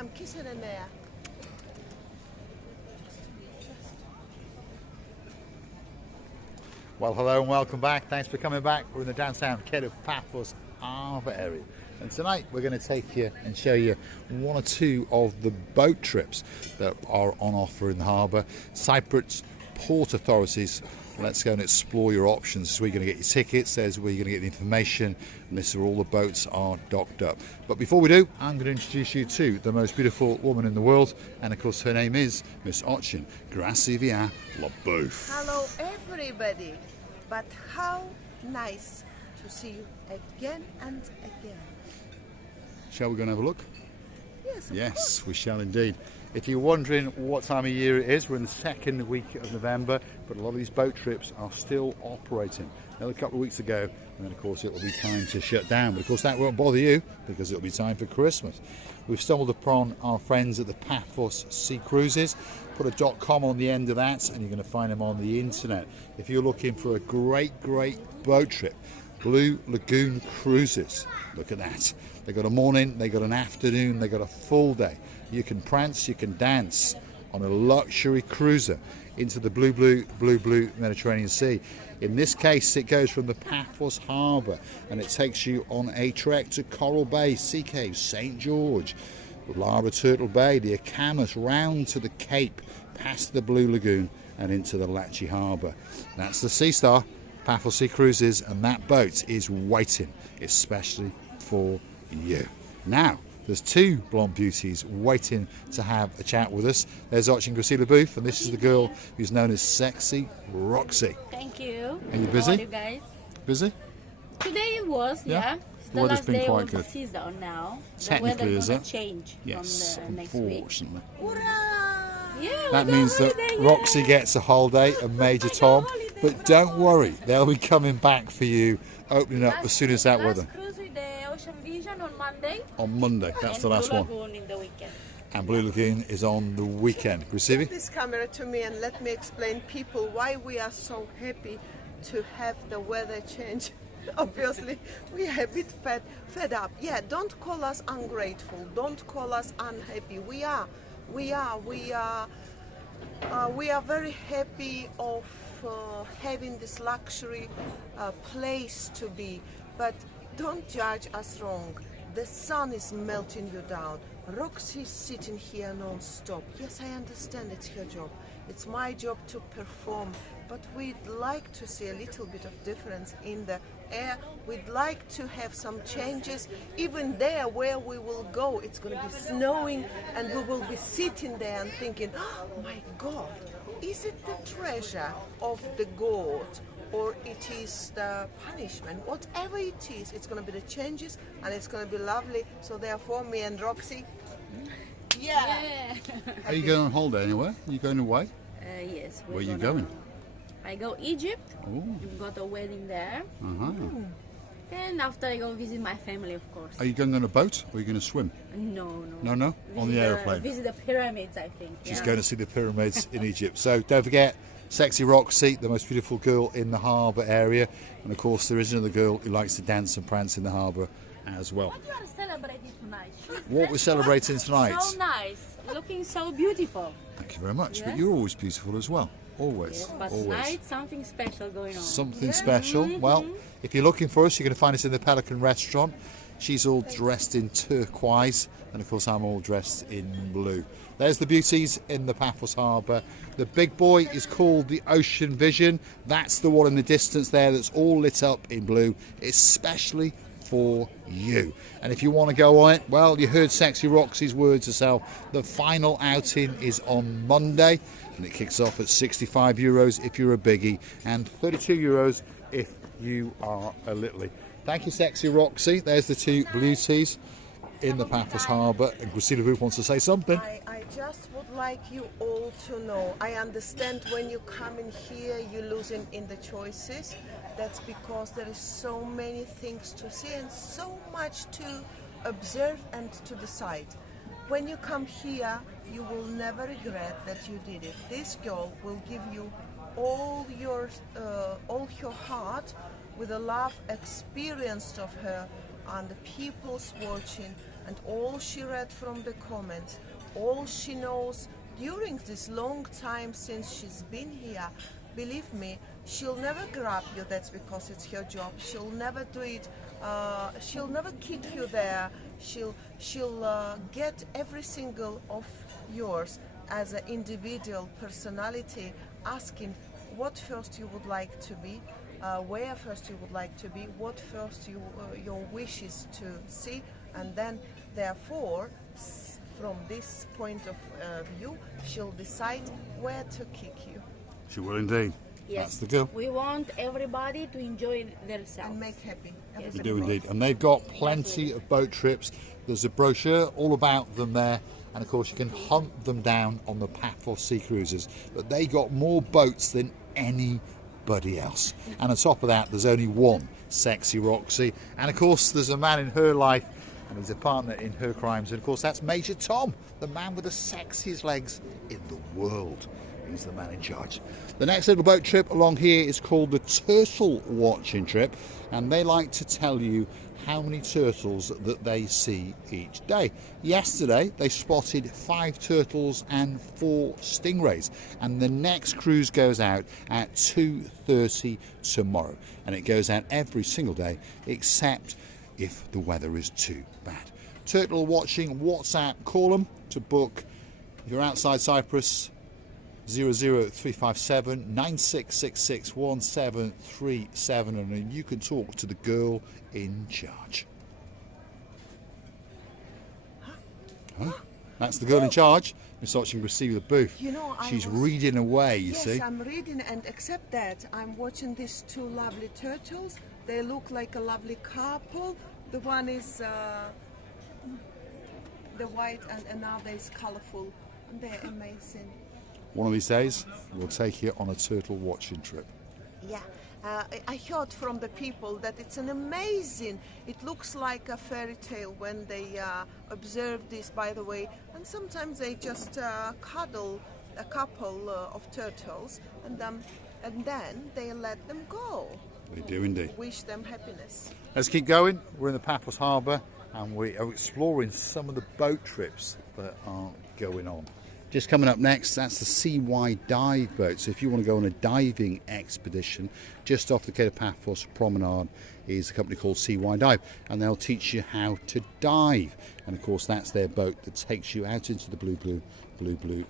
I'm kissing in there. Well, hello and welcome back. Thanks for coming back. We're in the downtown Paphos Harbour area. And tonight we're going to take you and show you one or two of the boat trips that are on offer in the harbour. Cyprus Port Authorities, let's go and explore your options. This is where you're going to get your tickets, there's where you're going to get the information, and this is where all the boats are docked up. But before we do, I'm going to introduce you to the most beautiful woman in the world, and of course her name is Miss Ochin. Grazie via la bouffe. Hello everybody, but how nice to see you again and again. Shall we go and have a look? Yes, of Yes, course. we shall indeed. If you're wondering what time of year it is, we're in the second week of November, but a lot of these boat trips are still operating. Another couple of weeks ago, and then of course it will be time to shut down. But of course that won't bother you, because it'll be time for Christmas. We've stumbled upon our friends at the Paphos Sea Cruises. Put a .com on the end of that, and you're going to find them on the internet. If you're looking for a great boat trip, Blue Lagoon Cruises. Look at that. They got a morning, they got an afternoon, they got a full day. You can prance, you can dance on a luxury cruiser into the blue Mediterranean Sea. In this case, it goes from the Paphos Harbour and it takes you on a trek to Coral Bay, Sea Cave, St George, Lara Turtle Bay, the Akamas, round to the Cape, past the Blue Lagoon and into the Latchy Harbour. That's the Sea Star, Paphos Sea Cruises, and that boat is waiting, especially for you. Now, there's two blonde beauties waiting to have a chat with us. There's Ochin Booth, and this is the girl who's known as Sexy Roxy. Thank you. Are you busy? How are you guys? Busy? Today it was, yeah. It's The the weather's last been day quite of good. the season now. Technically, the weather is gonna it? change Yes, from the next week. unfortunately. Hurrah! Yeah, That we got means that holiday, Roxy yeah. gets a holiday and Major Tom, but don't worry, they'll be coming back for you, opening up as soon as that weather. Last cruise with the Ocean Vision on Monday. On Monday, that's and the last Blue one. Lagoon in the weekend. And Blue Lagoon is on the weekend. Recibi? This camera to me and let me explain people why we are so happy to have the weather change. Obviously, we are a bit fed up. Yeah, don't call us ungrateful. Don't call us unhappy. We are very happy of having this luxury place to be. But don't judge us wrong. The sun is melting you down. Roxy's sitting here non-stop. Yes, I understand it's her job. It's my job to perform. But we'd like to see a little bit of difference in the air. We'd like to have some changes. Even there where we will go, it's going to be snowing and we will be sitting there and thinking, oh my God, is it the treasure of the god or it is the punishment? Whatever it is, it's going to be the changes and it's going to be lovely. So therefore, me and Roxy, yeah. Are you going on holiday anywhere? Are you going away? Yes. Where are you going? I go Egypt. Oh. We've got a wedding there. Uh-huh. And after I go visit my family, of course. Are you going on a boat or are you going to swim? No. No? On the aeroplane. Visit the pyramids, I think. She's going to see the pyramids in Egypt. So don't forget, Sexy Roxy, the most beautiful girl in the harbour area. And of course, there is another girl who likes to dance and prance in the harbour as well. What you are celebrating tonight? What we're celebrating tonight? So nice. Looking so beautiful. Thank you very much. But Yes. you're always beautiful as well. Always. Yes, but Always. tonight something special going on. Something special. Well, if you're looking for us, you're going to find us in the Pelican restaurant. She's all dressed in turquoise, and of course I'm all dressed in blue. There's the beauties in the Paphos Harbour. The big boy is called the Ocean Vision. That's the one in the distance there that's all lit up in blue, especially for you. And if you want to go on it, well, you heard Sexy Roxy's words herself. The final outing is on Monday, and it kicks off at €65 if you're a biggie, and €32 if you are a littlie. Thank you, Sexy Roxy. There's the two beauties in the Paphos Harbour. And Christina Booth wants to say something. I just would like you all to know, I understand when you come in here, you're losing in the choices. That's because there is so many things to see and so much to observe and to decide. When you come here, you will never regret that you did it. This girl will give you all her heart with the love experienced of her and the people's watching, and all she read from the comments, all she knows during this long time since she's been here. Believe me, she'll never grab you, that's because it's her job. She'll never do it, she'll never kick you there. She'll get every single of yours as an individual personality, asking what first you would like to be, where first you would like to be, what first your wish is to see, and then therefore from this point of view she'll decide where to kick you. She will indeed. Yes. That's the girl. We want everybody to enjoy themselves. And make happy. We Everybody do indeed. knows. And they've got plenty of boat trips. There's a brochure all about them there. And of course you can hunt them down on the Paphos Sea Cruises. But they got more boats than anybody else. And on top of that, there's only one Sexy Roxy. And of course there's a man in her life and he's a partner in her crimes. And of course that's Major Tom, the man with the sexiest legs in the world. He's the man in charge. The next little boat trip along here is called the Turtle Watching Trip, and they like to tell you how many turtles that they see each day. Yesterday they spotted 5 turtles and 4 stingrays, and the next cruise goes out at 2:30 tomorrow, and it goes out every single day except if the weather is too bad. Turtle Watching WhatsApp, call them to book. If you're outside Cyprus, 00357 9666 1737, and you can talk to the girl in charge. Huh? That's the girl in charge. Miss Watching receive the booth. You know, she's reading away, you yes, see. I'm reading, and except that, I'm watching these 2 lovely turtles. They look like a lovely couple. The one is the white, and another is colorful. And they're amazing. One of these days, we'll take you on a turtle watching trip. Yeah, I heard from the people that it's an amazing, it looks like a fairy tale when they observe this, by the way, and sometimes they just cuddle a couple of turtles and then they let them go. They do indeed. Wish them happiness. Let's keep going. We're in the Paphos Harbour and we are exploring some of the boat trips that are going on. Just coming up next, that's the CY dive boat. So if you want to go on a diving expedition, just off the Cape of Paphos Promenade is a company called CY Dive, and they'll teach you how to dive. And of course that's their boat that takes you out into the blue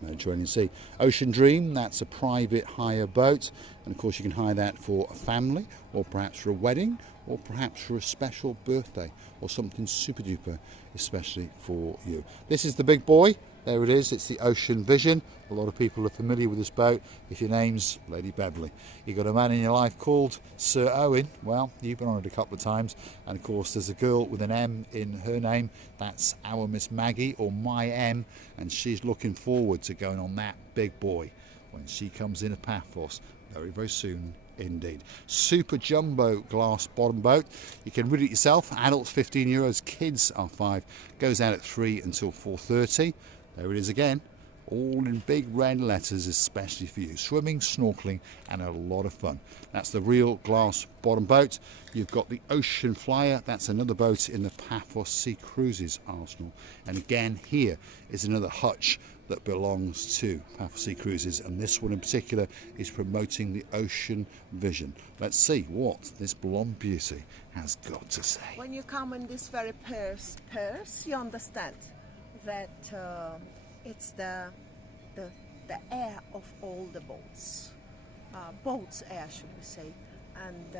Mediterranean Sea. Ocean Dream, that's a private hire boat, and of course you can hire that for a family, or perhaps for a wedding, or perhaps for a special birthday, or something super duper especially for you. This is the big boy. There it is, it's the Ocean Vision. A lot of people are familiar with this boat. If your name's Lady Beverly, you've got a man in your life called Sir Owen. Well, you've been on it a couple of times. And of course there's a girl with an M in her name. That's our Miss Maggie, or My M, and she's looking forward to going on that big boy when she comes in a Paphos very, very soon indeed. Super jumbo glass bottom boat. You can read it yourself. Adults €15, kids are £5. Goes out at 3 until 4:30. There it is again, all in big red letters, especially for you. Swimming, snorkeling, and a lot of fun. That's the real glass bottom boat. You've got the Ocean Flyer. That's another boat in the Paphos Sea Cruises arsenal. And again, here is another hutch that belongs to Paphos Sea Cruises, and this one in particular is promoting the Ocean Vision. Let's see what this blonde beauty has got to say. When you come in this very purse, you understand that it's the air of all the boats. Boats air, should we say. And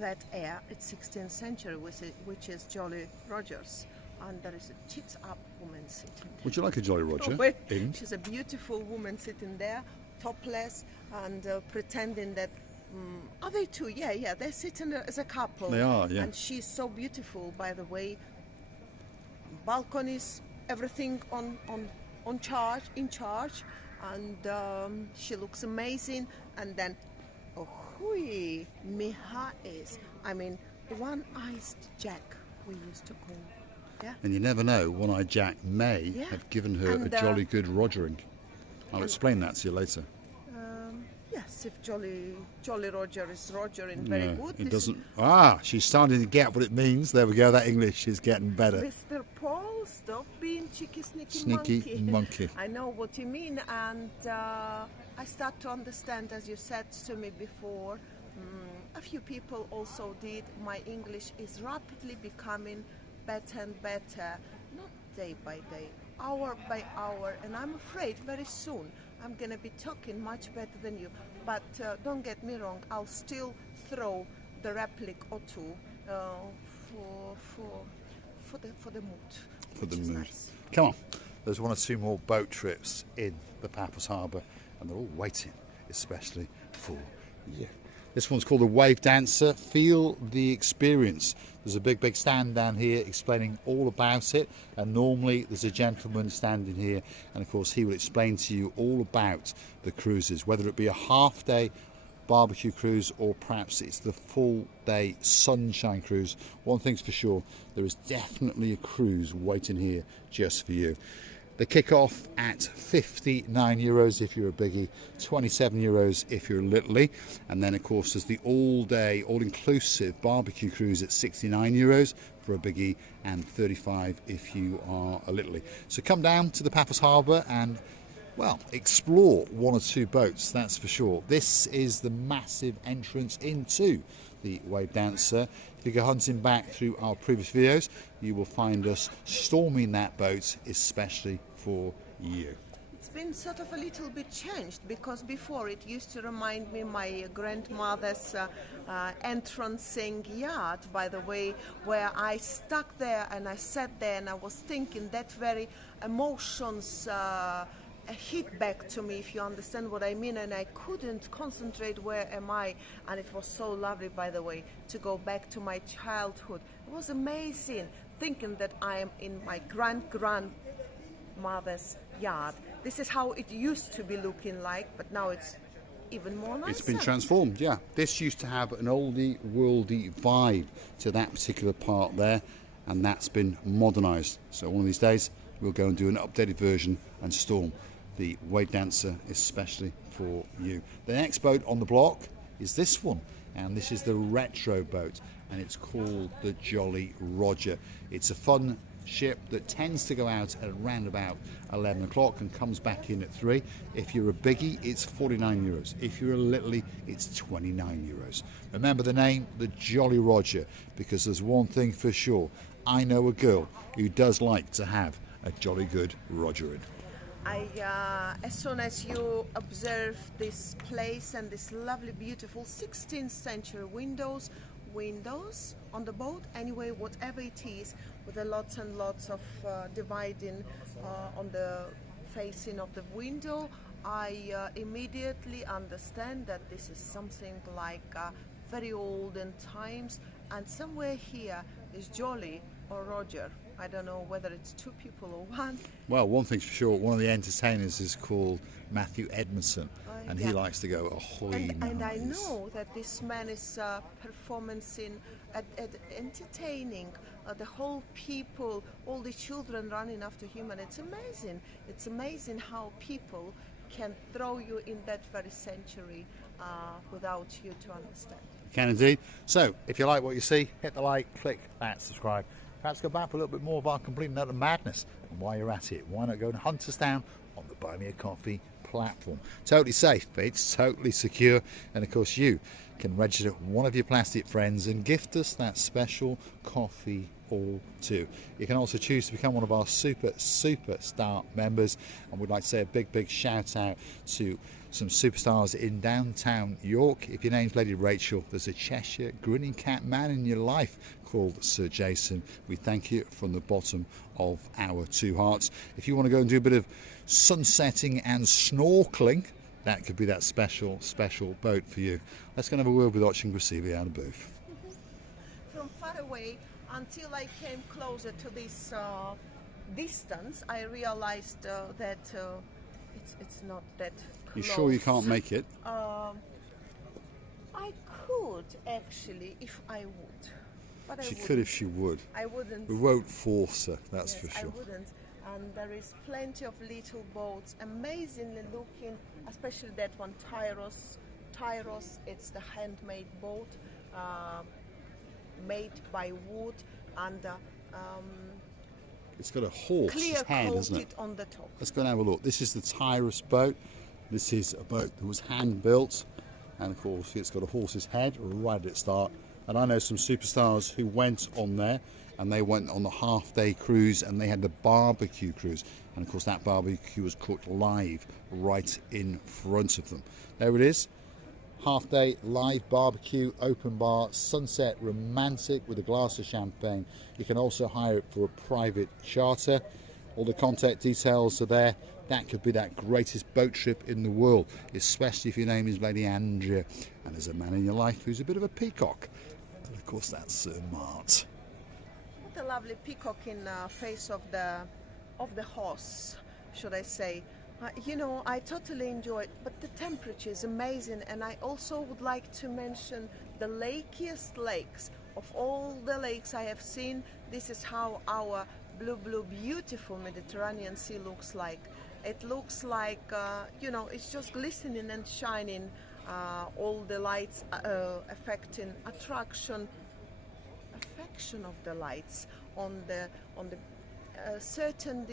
that air, it's 16th century, which is Jolly Rogers. And there is a tits-up woman sitting there. Would you like a Jolly Roger? In? She's a beautiful woman sitting there, topless, and pretending that... are they two? Yeah, they're sitting there as a couple. They are, yeah. And she's so beautiful, by the way. Balconies, everything in charge, and she looks amazing. And then, oh, hui, Miha is, I mean, one-eyed Jack, we used to call. Yeah. And you never know, One-Eyed Jack may have given her a jolly good rogering. I'll explain that to you later. Yes. as if Jolly Roger is Roger in very Yeah, good. it This doesn't. Ah, she's starting to get what it means. There we go. That English is getting better. Mr. Paul, stop being cheeky, sneaky Sneaky monkey. I know what you mean, and I start to understand, as you said to me before. A few people also did. My English is rapidly becoming better and better, not day by day, hour by hour, and I'm afraid very soon I'm gonna be talking much better than you. But don't get me wrong, I'll still throw the replic or two for the mood. For the which is mood. nice. Come on. There's one or two more boat trips in the Paphos Harbour, and they're all waiting, especially for you. This one's called the Wave Dancer. Feel the experience. There's a big stand down here explaining all about it, and normally there's a gentleman standing here, and of course he will explain to you all about the cruises, whether it be a half-day barbecue cruise or perhaps it's the full day sunshine cruise. One thing's for sure, there is definitely a cruise waiting here just for you. They kick off at €59 if you're a biggie, €27 if you're a littly, and then of course there's the all-day, all-inclusive barbecue cruise at €69 for a biggie and 35 if you are a littly. So come down to the Paphos Harbour and, well, explore one or two boats, that's for sure. This is the massive entrance into the Wave Dancer. If you go hunting back through our previous videos, you will find us storming that boat especially for you. It's been sort of a little bit changed, because before it used to remind me my grandmother's entrancing yard, by the way, where I stuck there and I sat there and I was thinking that very emotions hit back to me, if you understand what I mean, and I couldn't concentrate where am I, and it was so lovely, by the way, to go back to my childhood. It was amazing thinking that I am in my grandmother's yard. This is how it used to be looking like, but now it's even more nicer. It's been transformed, yeah. This used to have an oldie worldy vibe to that particular part there, and that's been modernised. So one of these days we'll go and do an updated version and storm the Wave Dancer especially for you. The next boat on the block is this one, and this is the retro boat, and it's called the Jolly Roger. It's a fun ship that tends to go out at around about 11 o'clock and comes back in at 3. If you're a biggie, it's €49. If you're a littly, it's €29. Remember the name, the Jolly Roger, because there's one thing for sure. I know a girl who does like to have a jolly good Rogering. As soon as you observe this place and this lovely, beautiful 16th century windows on the boat, anyway, whatever it is, with a lots and lots of dividing on the facing of the window, I immediately understand that this is something like very olden times, and somewhere here is Jolly or Roger. I don't know whether it's two people or one. Well, one thing's for sure, one of the entertainers is called Matthew Edmondson, and he likes to go ahoy. And I know that this man is entertaining the whole people, all the children running after him, and it's amazing. It's amazing how people can throw you in that very century without you to understand. Can indeed. So, if you like what you see, hit the like, click that, subscribe. Perhaps go back for a little bit more of our complete and utter madness. And while you're at it, why not go and hunt us down on the Buy Me a Coffee platform? Totally safe, but it's totally secure. And of course, you can register one of your plastic friends and gift us that special coffee or two. You can also choose to become one of our superstar members, and we'd like to say a big shout out to some superstars in downtown York. If your name's Lady Rachel, there's a Cheshire grinning cat man in your life called Sir Jason. We thank you from the bottom of our two hearts. If you want to go and do a bit of sunsetting and snorkeling, that could be that special boat for you. Let's go and have a word with Ochin Gracivia out of booth. From far away, until I came closer to this distance, I realized that it's not that close. You sure you can't make it? I could actually, if I would. But She could if she would. I wouldn't. We won't force her, that's for sure. I wouldn't. And there is plenty of little boats, amazingly looking, especially that one, Tyros. It's the handmade boat made by wood and It's got a horse's clear head, isn't coated it? on the top. Let's go and have a look. This is the Tyros boat. This is a boat that was hand built, and of course it's got a horse's head right at its start. And I know some superstars who went on there, and they went on the half-day cruise, and they had the barbecue cruise, and of course that barbecue was cooked live right in front of them. There it is, half-day live barbecue, open bar, sunset romantic with a glass of champagne. You can also hire it for a private charter. All the contact details are there. That could be that greatest boat trip in the world, especially if your name is Lady Andrea and there's a man in your life who's a bit of a peacock. And of course that's Sir Mart. What a lovely peacock in face of the horse, should I say. You know, I totally enjoy it, but the temperature is amazing, and I also would like to mention the lakiest lakes. Of all the lakes I have seen, this is how our blue, beautiful Mediterranean Sea looks like. It looks like, you know, it's just glistening and shining, all the lights affecting affection of the lights on the certain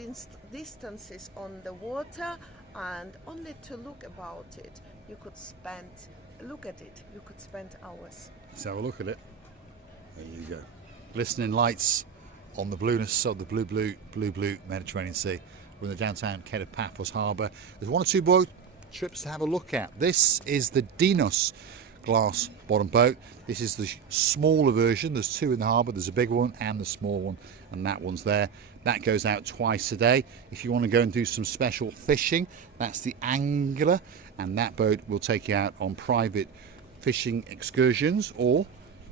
distances on the water, and only to look about it you could spend hours. Let's have a look at it. There you go. Glistening lights on the blueness of the blue Mediterranean Sea. We're in the downtown Cape of Paphos Harbour. There's one or two boat trips to have a look at. This is the Dinos glass bottom boat. This is the smaller version. There's two in the harbour. There's a big one and the small one, and that one's there. That goes out twice a day. If you want to go and do some special fishing, that's the Angler, and that boat will take you out on private fishing excursions, or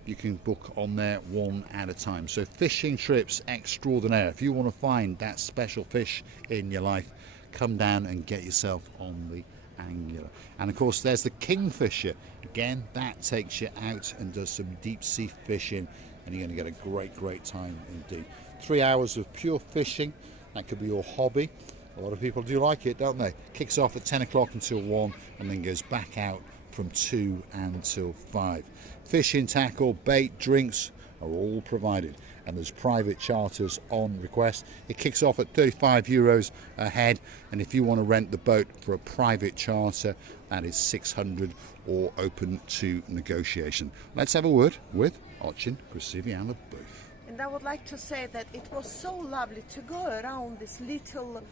you can book on there one at a time. So fishing trips extraordinaire. If you want to find that special fish in your life, come down and get yourself on the Angler. And of course there's the Kingfisher. Again, that takes you out and does some deep sea fishing, and you're going to get a great time indeed. 3 hours of pure fishing. That could be your hobby. A lot of people do like it, don't they? Kicks off at 10 o'clock until 1 and then goes back out from 2 until 5. Fishing, tackle, bait, drinks are all provided, and there's private charters on request. It kicks off at €35 a head, and if you want to rent the boat for a private charter, that is 600 or open to negotiation. Let's have a word with Ochin Krasiviana Booth. And I would like to say that it was so lovely to go around these little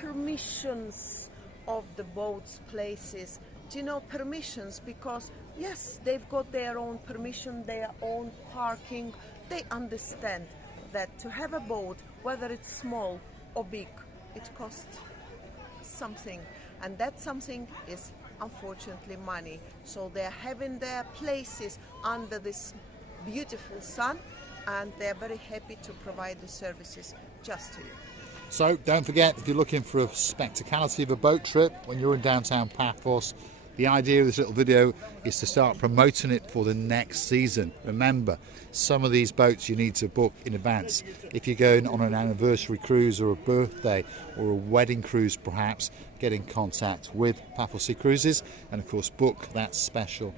permissions of the boats, places. Do you know permissions? Because yes, they've got their own permission, their own parking. They understand that to have a boat, whether it's small or big, it costs something, and that something is unfortunately money. So they're having their places under this beautiful sun, and they're very happy to provide the services just to you. So don't forget, if you're looking for a spectacality of a boat trip when you're in downtown Paphos, the idea of this little video is to start promoting it for the next season. Remember, some of these boats you need to book in advance. If you're going on an anniversary cruise or a birthday or a wedding cruise perhaps, get in contact with Paphos Sea Cruises and of course book that special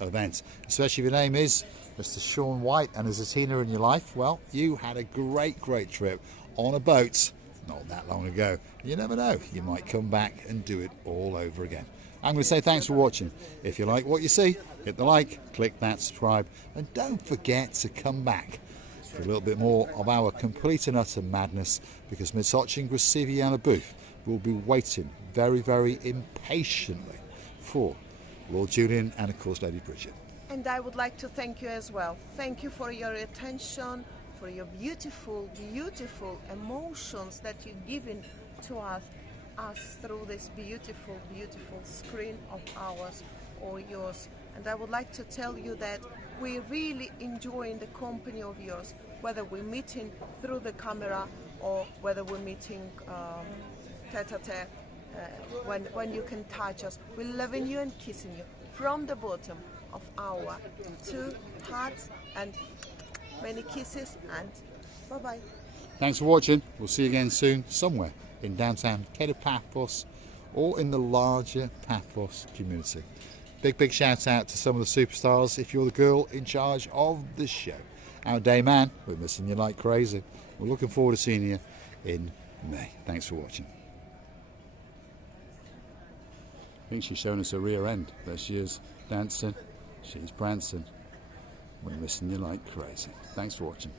event. Especially if your name is Mr. Sean White and there's a Tina in your life, well, you had a great trip on a boat not that long ago. You never know, you might come back and do it all over again. I'm going to say thanks for watching. If you like what you see, hit the like, click that subscribe, and don't forget to come back for a little bit more of our complete and utter madness, because Miss Ochin Krasiviana Booth will be waiting very impatiently for Lord Julian and of course Lady Bridget. And I would like to thank you as well. Thank you for your attention, for your beautiful emotions that you're giving to us through this beautiful screen of ours or yours. And I would like to tell you that we really enjoying the company of yours, whether we're meeting through the camera or whether we're meeting tete-a-tete, when you can touch us. We're loving you and kissing you from the bottom of our two hearts, and many kisses, and bye-bye. Thanks for watching. We'll see you again soon somewhere in downtown Cape of Paphos or in the larger Paphos community. Big shout out to some of the superstars if you're the girl in charge of the show. Our day man, we're missing you like crazy. We're looking forward to seeing you in May. Thanks for watching. I think she's showing us her rear end. There she is, dancing. She's prancing. We're missing you like crazy. Thanks for watching.